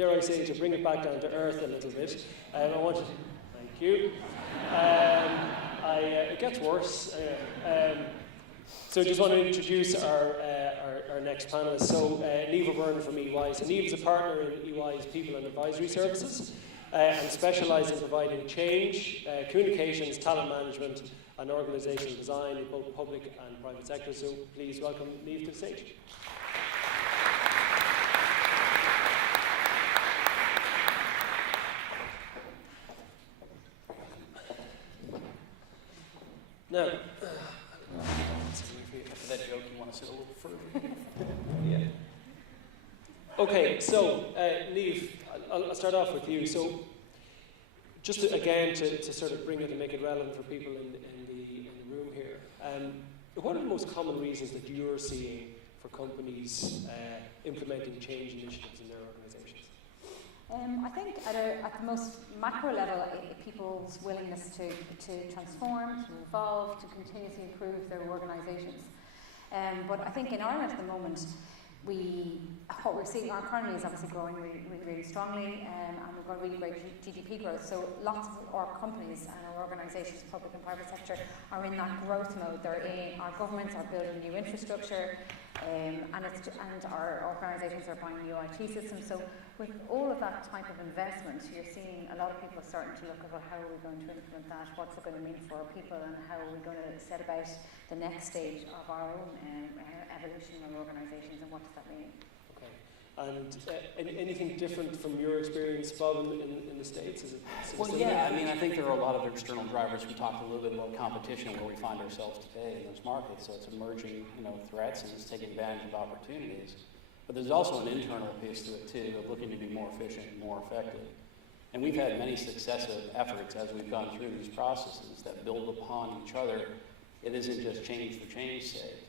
dare I say, to bring it back down to earth a little bit, I wanted to, thank you. It gets worse. So I just want to introduce our next panelist. So Niamh Rudden from EY. So Niamh is a partner in EY's People and Advisory Services and specialises in providing change, communications, talent management and organisational design in both public and private sectors. So please welcome Niamh to the stage. Now, that joke, you want to sit a little further? yeah. Okay, so Niamh, I'll start off with you. So, just to sort of bring it and make it relevant for people in the room here, what are the most common reasons that you're seeing for companies implementing change initiatives in their organisations? I think at the most macro level, people's willingness to transform, to evolve, to continuously improve their organisations. But I think in Ireland at the moment, what we're seeing, our economy is obviously growing really strongly, and we've got really great GDP growth. So lots of our companies and our organisations, public and private sector, are in that growth mode. Our governments are building new infrastructure, and our organisations are buying new IT systems. So with all of that type of investment, you're seeing a lot of people starting to look about how are we going to implement that, what's it going to mean for our people, and how are we going to set about the next stage of our own evolution of organisations, and what does that mean? Okay. And anything different from your experience, Bob, in the States? Is it well, yeah, I mean, I think there are a lot of external drivers. We talked a little bit about competition, where we find ourselves today in those markets. So it's emerging, threats, and it's taking advantage of opportunities. But there's also an internal piece to it too, of looking to be more efficient and more effective. And we've had many successive efforts as we've gone through these processes that build upon each other. It isn't just change for change's sake.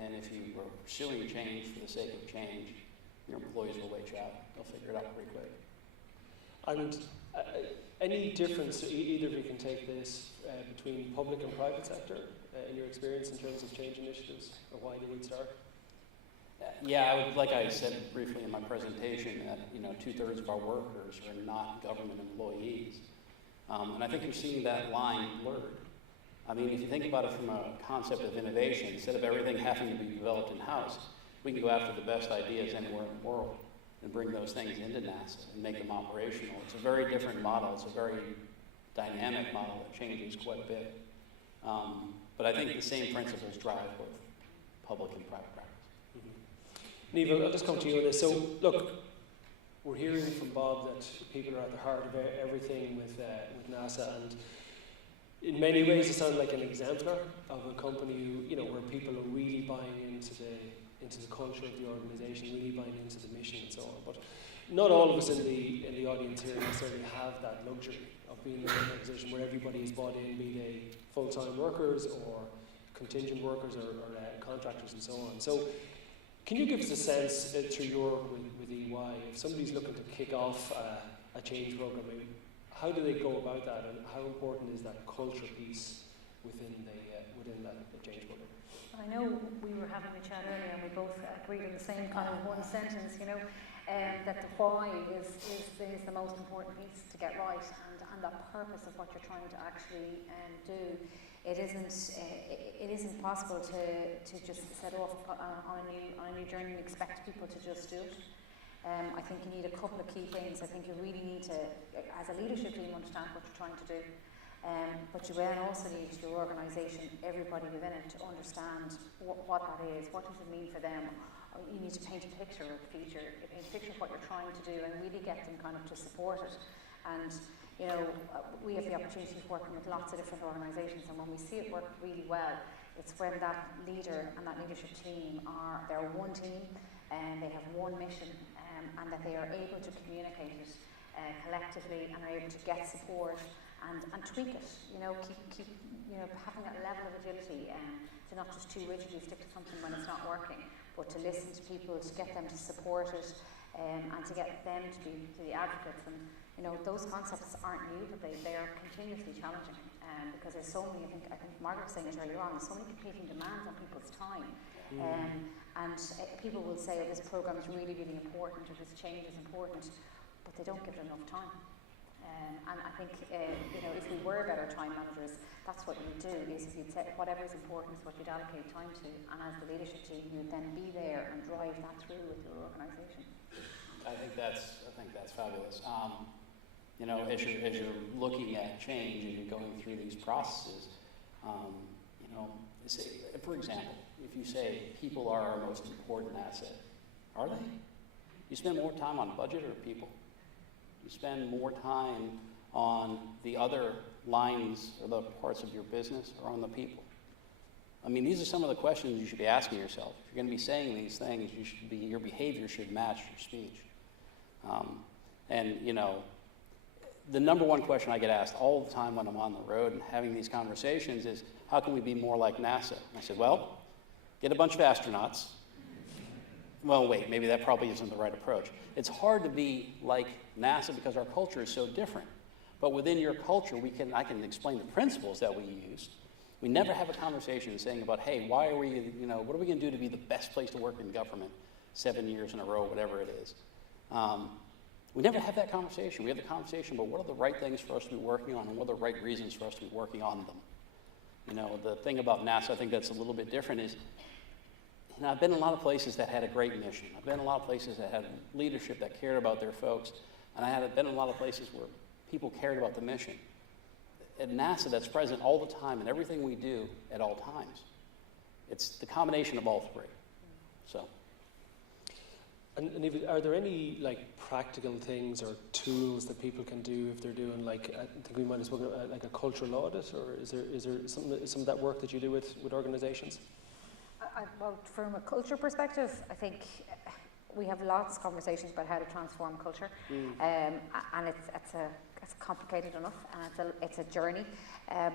And if you are pursuing change for the sake of change, your employees will wait you out. They'll figure it out pretty quick. And any difference, either of you can take this, between public and private sector in your experience in terms of change initiatives, or why they would start? Yeah, like I said briefly in my presentation, that 2/3 of our workers are not government employees. And I think you're seeing that line blurred. I mean, if you think about it from a concept of innovation, instead of everything having to be developed in-house, we can go after the best ideas anywhere in the world and bring those things into NASA and make them operational. It's a very different model. It's a very dynamic model that changes quite a bit. But I think the same principles drive both public and private practice. Niamh, I'll just come to you on this. So, look, we're hearing from Bob that people are at the heart of everything with NASA, and in many ways it sounds like an exemplar of a company where people are really buying into the culture of the organisation, really buying into the mission and so on. But not all of us in the audience here necessarily have that luxury of being in an organisation where everybody is bought in, be they full-time workers or contingent workers or contractors and so on. So, can you give us a sense through your work with EY, if somebody's looking to kick off a change program, how do they go about that, and how important is that culture piece within that change program? I know we were having a chat earlier, and we both agreed on the same kind of one sentence, that the why is the most important piece to get right, and the purpose of what you're trying to actually do. It isn't possible to just set off on a new journey and expect people to just do it. I think you need a couple of key things. I think you really need to, as a leadership team, understand what you're trying to do. But you then also need your organisation, everybody within it, to understand what that is, what does it mean for them. You need to paint a picture of the future, paint a picture of what you're trying to do, and really get them kind of to support it. And we have the opportunity of working with lots of different organisations, and when we see it work really well, it's when that leader and that leadership team they're one team, and they have one mission, and that they are able to communicate it collectively, and are able to get support and tweak it. Keep having that level of agility, to not just too rigidly stick to something when it's not working, but to listen to people, to get them to support it, and to get them to be the advocates. And those concepts aren't new, but they are continuously challenging, because there's so many. I think Margaret was saying it earlier on. There's so many competing demands on people's time, And people will say, oh, this program is really, really important, or this change is important, but they don't give it enough time. And I think, if we were better time managers, that's what you'd do, is if you'd say whatever is important is what you'd allocate time to, and as the leadership team, you'd then be there and drive that through with your organisation. I think that's fabulous. As you're looking at change and you're going through these processes, for example, if you say people are our most important asset, are they? You spend more time on budget or people? You spend more time on the other lines or the parts of your business or on the people? I mean, these are some of the questions you should be asking yourself. If you're going to be saying these things, your behavior should match your speech. The number one question I get asked all the time when I'm on the road and having these conversations is, how can we be more like NASA? And I said, well, get a bunch of astronauts. Well, wait, maybe that probably isn't the right approach. It's hard to be like NASA because our culture is so different. But within your culture, I can explain the principles that we use. We never have a conversation saying about, hey, what are we going to do to be the best place to work in government 7 years in a row, whatever it is. We never have that conversation. We have the conversation about what are the right things for us to be working on and what are the right reasons for us to be working on them. The thing about NASA, I think that's a little bit different is, I've been in a lot of places that had a great mission. I've been in a lot of places that had leadership that cared about their folks. And I have been in a lot of places where people cared about the mission. At NASA, that's present all the time in everything we do at all times. It's the combination of all three. So. And Niamh, are there any practical things or tools that people can do if they're doing I think we might have spoken about a cultural audit, or is there some of that work that you do with organisations? Well, from a culture perspective, I think we have lots of conversations about how to transform culture, and it's complicated enough, and it's a journey,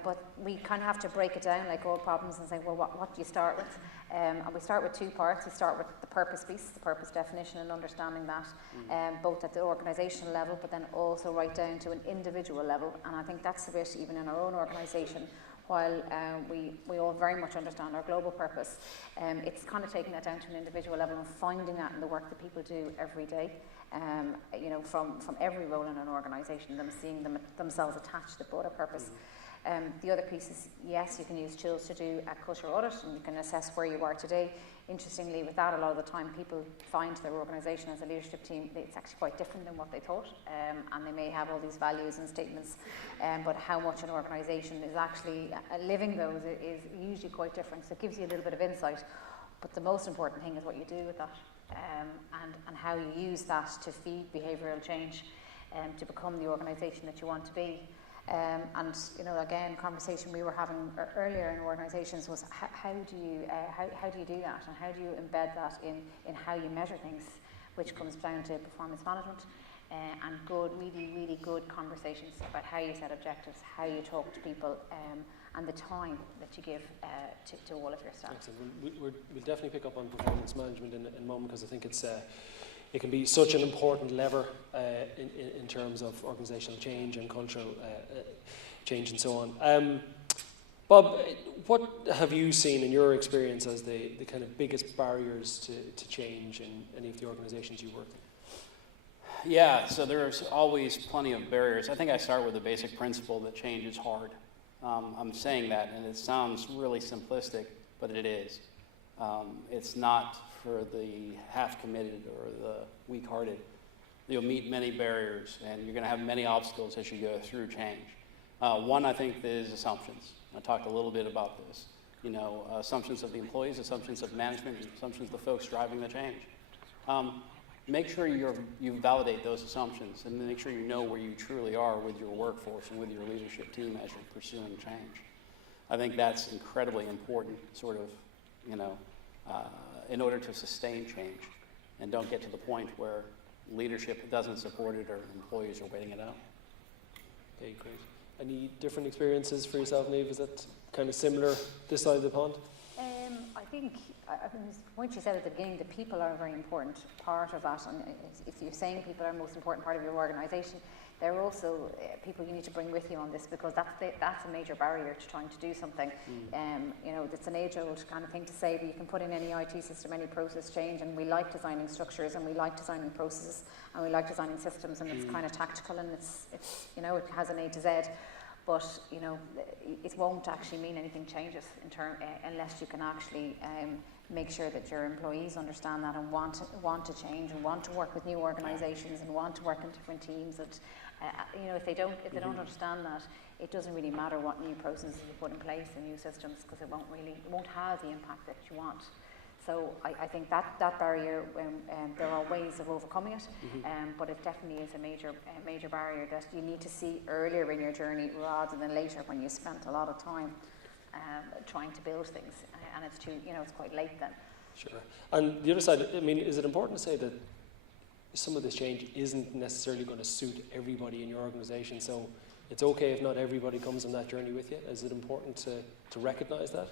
but we kind of have to break it down like all problems and say, well, what do you start with? And we start with two parts. We start with the purpose piece, the purpose definition, and understanding that, both at the organisational level, but then also right down to an individual level. And I think that's the bit, even in our own organisation, while we all very much understand our global purpose, it's kind of taking that down to an individual level and finding that in the work that people do every day. From every role in an organisation, them seeing themselves attached to the broader purpose. The other piece is, yes, you can use tools to do a cultural audit and you can assess where you are today. Interestingly, with that, a lot of the time people find their organisation as a leadership team, it's actually quite different than what they thought, and they may have all these values and statements, but how much an organisation is actually living those is usually quite different. So it gives you a little bit of insight, but the most important thing is what you do with that, and how you use that to feed behavioural change, to become the organisation that you want to be. Again, conversation we were having earlier in organisations was how do you do that, and how do you embed that in how you measure things, which comes down to performance management, and really good conversations about how you set objectives, how you talk to people, and the time that you give to all of your staff. Excellent. We'll definitely pick up on performance management in a moment, because I think it can be such an important lever in terms of organisational change and cultural change and so on. Bob, what have you seen in your experience as the kind of biggest barriers to change in any of the organisations you work in? Yeah, so there's always plenty of barriers. I think I start with the basic principle that change is hard. I'm saying that, and it sounds really simplistic, but it is. It's not for the half-committed or the weak-hearted. You'll meet many barriers, and you're going to have many obstacles as you go through change. One, I think, is assumptions. I talked a little bit about this. Assumptions of the employees, assumptions of management, assumptions of the folks driving the change. Make sure you validate those assumptions, and make sure you know where you truly are with your workforce and with your leadership team as you're pursuing change. I think that's incredibly important, in order to sustain change, and don't get to the point where leadership doesn't support it or employees are waiting it out. Okay, great. Any different experiences for yourself, Niamh? Is that kind of similar this side of the pond? I think, the point you said at the beginning, the people are a very important part of that, and if you're saying people are the most important part of your organisation, they're also people you need to bring with you on this, because that's a major barrier to trying to do something. You know, it's an age-old kind of thing to say that you can put in any IT system, any process change, and we like designing structures, and we like designing processes, and we like designing systems, and it's kind of tactical, and it's you know, it has an A to Z. But you know, it won't actually mean anything changes in unless you can actually make sure that your employees understand that and want to change and want to work with new organisations and want to work in different teams. And you know, if they don't understand that, it doesn't really matter what new processes you put in place and new systems, because it won't have the impact that you want. So I think that barrier, there are ways of overcoming it, but it definitely is a major barrier that you need to see earlier in your journey rather than later, when you spent a lot of time trying to build things, and it's it's quite late then. Sure. And the other side, I mean, is it important to say that some of this change isn't necessarily going to suit everybody in your organisation? So it's okay if not everybody comes on that journey with you. Is it important to recognise that?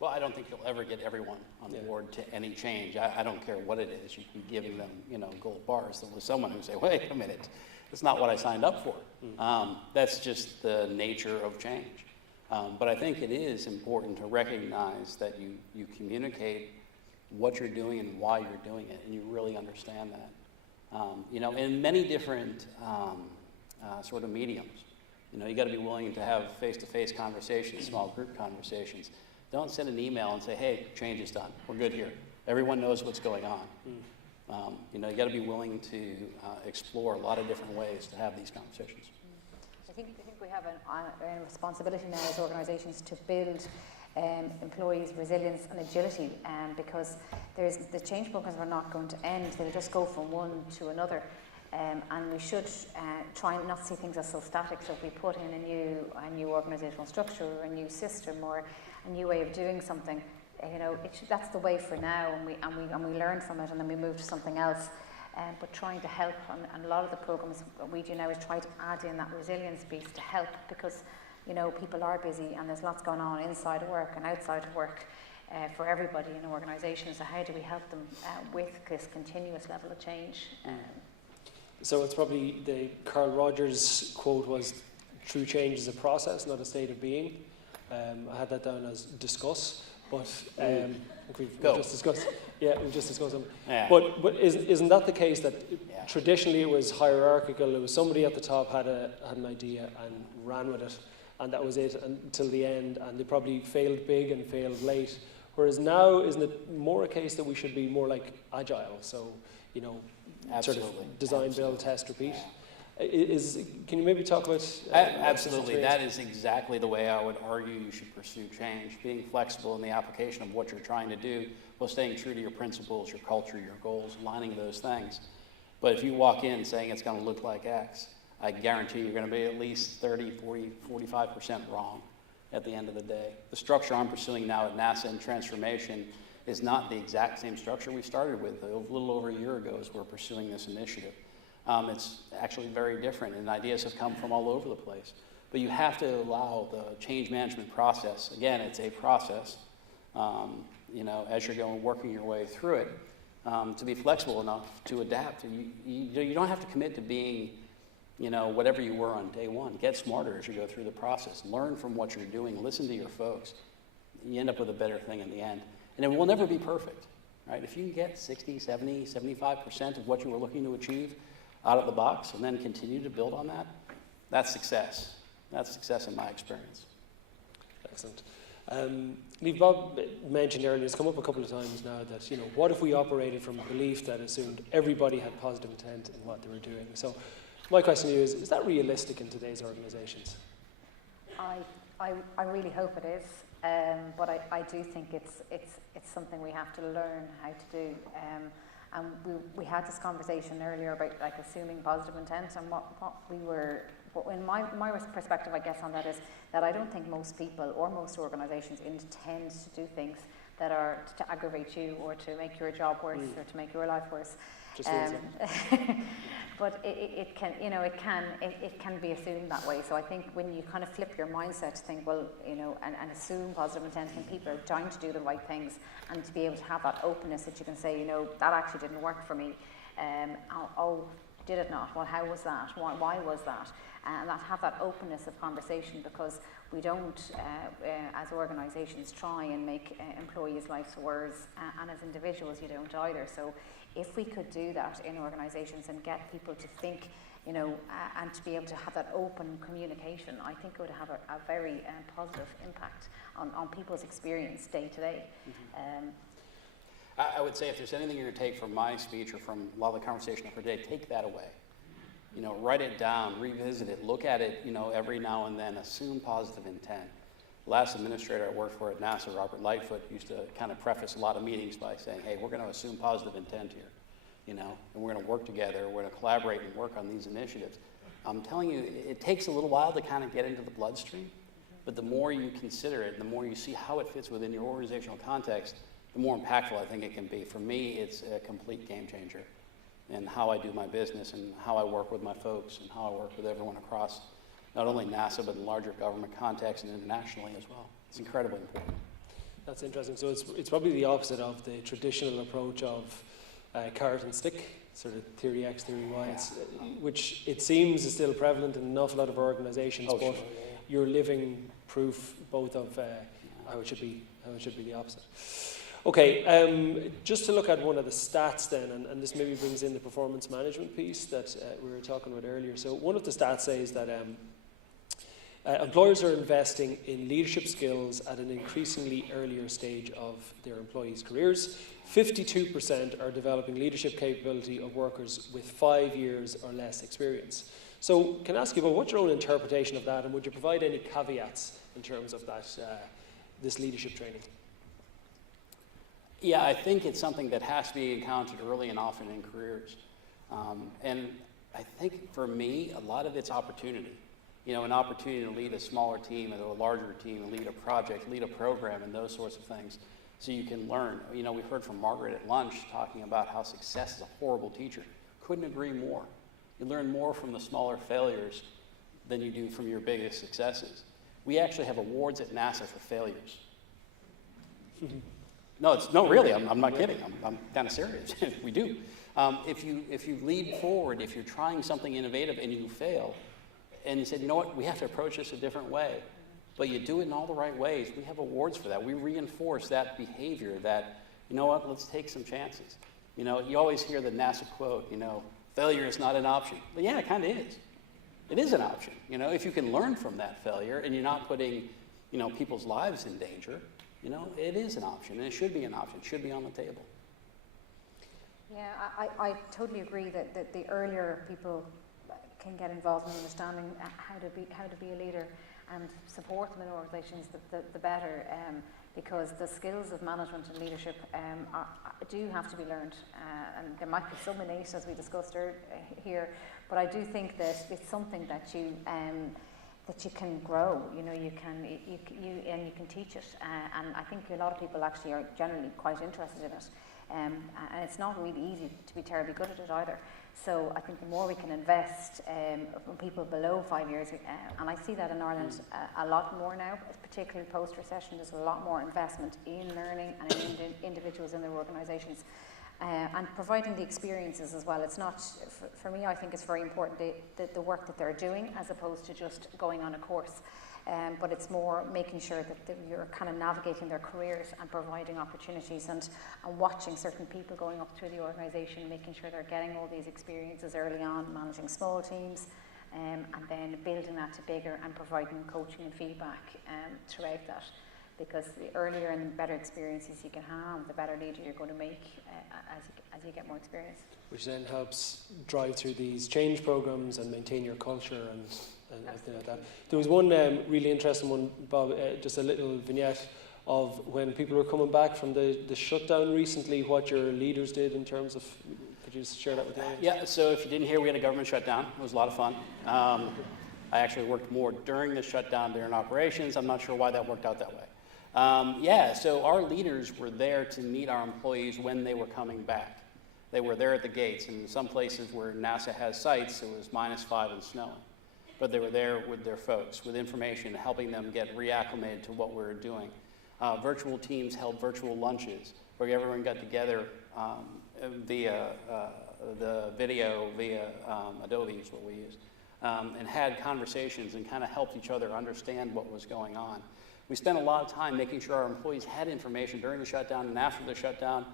Well, I don't think you'll ever get everyone on board to any change. I don't care what it is. You can be giving them, gold bars. There was someone who say, "Wait a minute, it's not what I signed up for." That's just the nature of change. But I think it is important to recognize that you communicate what you're doing and why you're doing it, and you really understand that. In many different sort of mediums, you got to be willing to have face-to-face conversations, small group conversations. Don't send an email and say, "Hey, change is done. We're good here. Everyone knows what's going on." You got to be willing to explore a lot of different ways to have these conversations. I think we have a responsibility now as organisations to build employees' resilience and agility, because the change programs are not going to end. They'll just go from one to another. And we should try and not see things as so static. So if we put in a new organisational structure, or a new system, or a new way of doing something, that's the way for now, and we learn from it, and then we move to something else. But trying to help, and a lot of the programs we do now is try to add in that resilience piece to help, because people are busy and there's lots going on inside of work and outside of work for everybody in organisations. So how do we help them with this continuous level of change? So it's probably the Carl Rogers quote was, "True change is a process, not a state of being." I had that down as discuss, but we've just discussed. Yeah, we've just discussed them. Yeah. But isn't that the case that traditionally it was hierarchical? It was somebody at the top had an idea and ran with it, and that was it until the end, and they probably failed big and failed late. Whereas now, isn't it more a case that we should be more like agile? So, sort of design, build, test, repeat. Can you maybe talk about... Absolutely. That is exactly the way I would argue you should pursue change. Being flexible in the application of what you're trying to do, while staying true to your principles, your culture, your goals, aligning those things. But if you walk in saying it's going to look like X, I guarantee you're going to be at least 30, 40, 45% wrong at the end of the day. The structure I'm pursuing now at NASA in transformation is not the exact same structure we started with a little over a year ago as we're pursuing this initiative. It's actually very different, and ideas have come from all over the place. But you have to allow the change management process, again, it's a process, as you're working your way through it, to be flexible enough to adapt. You don't have to commit to being, whatever you were on day one. Get smarter as you go through the process. Learn from what you're doing. Listen to your folks. You end up with a better thing in the end. And it will never be perfect, right? If you can get 60, 70, 75% of what you were looking to achieve out of the box and then continue to build on that, that's success. That's success in my experience. Excellent. Bob mentioned earlier, it's come up a couple of times now that, what if we operated from a belief that assumed everybody had positive intent in what they were doing? So my question to you is that realistic in today's organisations? I really hope it is, but I do think it's something we have to learn how to do. And we had this conversation earlier about assuming positive intent, and in my perspective, I guess, on that is that I don't think most people or most organisations intend to do things that are to aggravate you or to make your job worse or to make your life worse. But it can be assumed that way. So I think when you kind of flip your mindset to think, well, and assume positive intent, and people are trying to do the right things, and to be able to have that openness that you can say, that actually didn't work for me. Did it not? Well, how was that? Why was that? And have that openness of conversation, because we don't, as organisations, try and make employees' lives worse, and as individuals you don't either. So if we could do that in organisations and get people to think, you know, and to be able to have that open communication, I think it would have a very positive impact on people's experience day to day. I would say if there's anything you're going to take from my speech or from a lot of the conversation of today, take that away. You know, write it down, revisit it, look at it, you know, every now and then, assume positive intent. The last administrator I worked for at NASA, Robert Lightfoot, used to kind of preface a lot of meetings by saying, hey, we're going to assume positive intent here, you know, and we're going to work together, we're going to collaborate and work on these initiatives. I'm telling you, it takes a little while to kind of get into the bloodstream, but the more you consider it, the more you see how it fits within your organizational context, the more impactful I think it can be. For me, it's a complete game changer in how I do my business and how I work with my folks and how I work with everyone across not only NASA, but in larger government context and internationally as well. It's incredibly important. That's interesting. So it's probably the opposite of the traditional approach of carrot and stick, sort of theory X, theory Y, which it seems is still prevalent in an awful lot of organisations, but sure, you're living proof both of how it should be the opposite. Okay, just to look at one of the stats then, and this maybe brings in the performance management piece that we were talking about earlier. So one of the stats says that employers are investing in leadership skills at an increasingly earlier stage of their employees' careers. 52% are developing leadership capability of workers with 5 years or less experience. So can I ask you about what's your own interpretation of that, and would you provide any caveats in terms of that, this leadership training? Yeah, I think it's something that has to be encountered early and often in careers. And I think for me, a lot of it's opportunity. You know, an opportunity to lead a smaller team or a larger team, lead a project, lead a program, and those sorts of things, so you can learn. You know, we heard from Margaret at lunch talking about how success is a horrible teacher. Couldn't agree more. You learn more from the smaller failures than you do from your biggest successes. We actually have awards at NASA for failures. No, really, I'm not kidding. I'm kind of serious. We do. If you lead forward, if you're trying something innovative and you fail, and you said, you know what, we have to approach this a different way, but you do it in all the right ways, we have awards for that. We reinforce that behavior that, you know what, let's take some chances. You know, you always hear the NASA quote, you know, failure is not an option. But yeah, it kind of is. It is an option. You know, if you can learn from that failure and you're not putting, you know, people's lives in danger, you know, it is an option, and it should be an option. It should be on the table. Yeah, I totally agree that the earlier people can get involved in understanding how to be a leader and support them in organisations, the better, because the skills of management and leadership do have to be learned, and there might be some innate, as we discussed here, but I do think that it's something that you can grow. You know, you can teach it, and I think a lot of people actually are generally quite interested in it, and it's not really easy to be terribly good at it either. So I think the more we can invest from people below 5 years, and I see that in Ireland a lot more now, particularly post-recession, there's a lot more investment in learning and in individuals in their organisations, and providing the experiences as well. It's not, for me, I think it's very important the work that they're doing as opposed to just going on a course. But it's more making sure that you're kind of navigating their careers and providing opportunities and watching certain people going up through the organisation, making sure they're getting all these experiences early on, managing small teams, and then building that to bigger and providing coaching and feedback throughout that. Because the earlier and better experiences you can have, the better leader you're going to make as you get more experience. Which then helps drive through these change programs and maintain your culture and everything like that. There was one really interesting one, Bob, just a little vignette of when people were coming back from the shutdown recently, what your leaders did in terms of, could you just share that with the audience? Yeah, so if you didn't hear, we had a government shutdown. It was a lot of fun. I actually worked more during the shutdown during operations. I'm not sure why that worked out that way. So our leaders were there to meet our employees when they were coming back. They were there at the gates, and in some places where NASA has sites, it was -5 and snowing. But they were there with their folks, with information, helping them get reacclimated to what we were doing. Virtual teams held virtual lunches where everyone got together via the video, via Adobe is what we use, and had conversations and kind of helped each other understand what was going on. We spent a lot of time making sure our employees had information during the shutdown and after the shutdown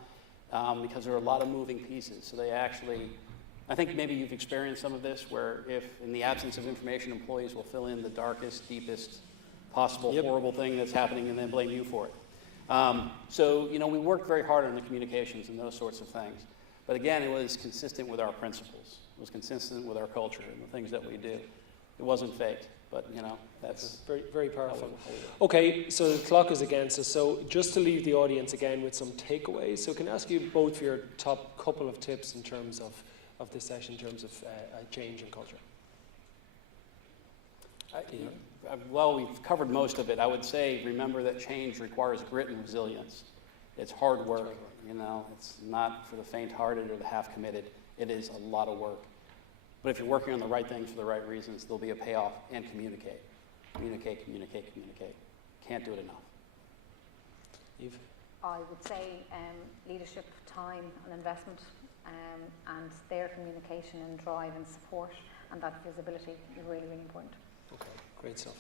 because there were a lot of moving pieces. So they actually, I think maybe you've experienced some of this where if in the absence of information, employees will fill in the darkest, deepest possible horrible thing that's happening and then blame you for it. So, you know, we worked very hard on the communications and those sorts of things. But again, it was consistent with our principles. It was consistent with our culture and the things that we do. It wasn't faked, but, you know, that's very, very powerful. Okay, so the clock is against us. So just to leave the audience again with some takeaways. So can I ask you both for your top couple of tips in terms of this session, in terms of change in culture? Well, we've covered most of it. I would say remember that change requires grit and resilience. It's hard work, you know. It's not for the faint-hearted or the half-committed. It is a lot of work. But if you're working on the right things for the right reasons, there'll be a payoff. And communicate. Communicate, communicate, communicate. Can't do it enough. Eve? I would say leadership, time and investment, and their communication and drive and support and that visibility is really, really important. Okay, great stuff.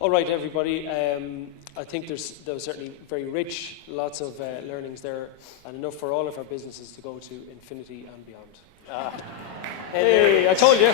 All right, everybody. I think that was certainly very rich, lots of learnings there, and enough for all of our businesses to go to infinity and beyond. Hey, I told you.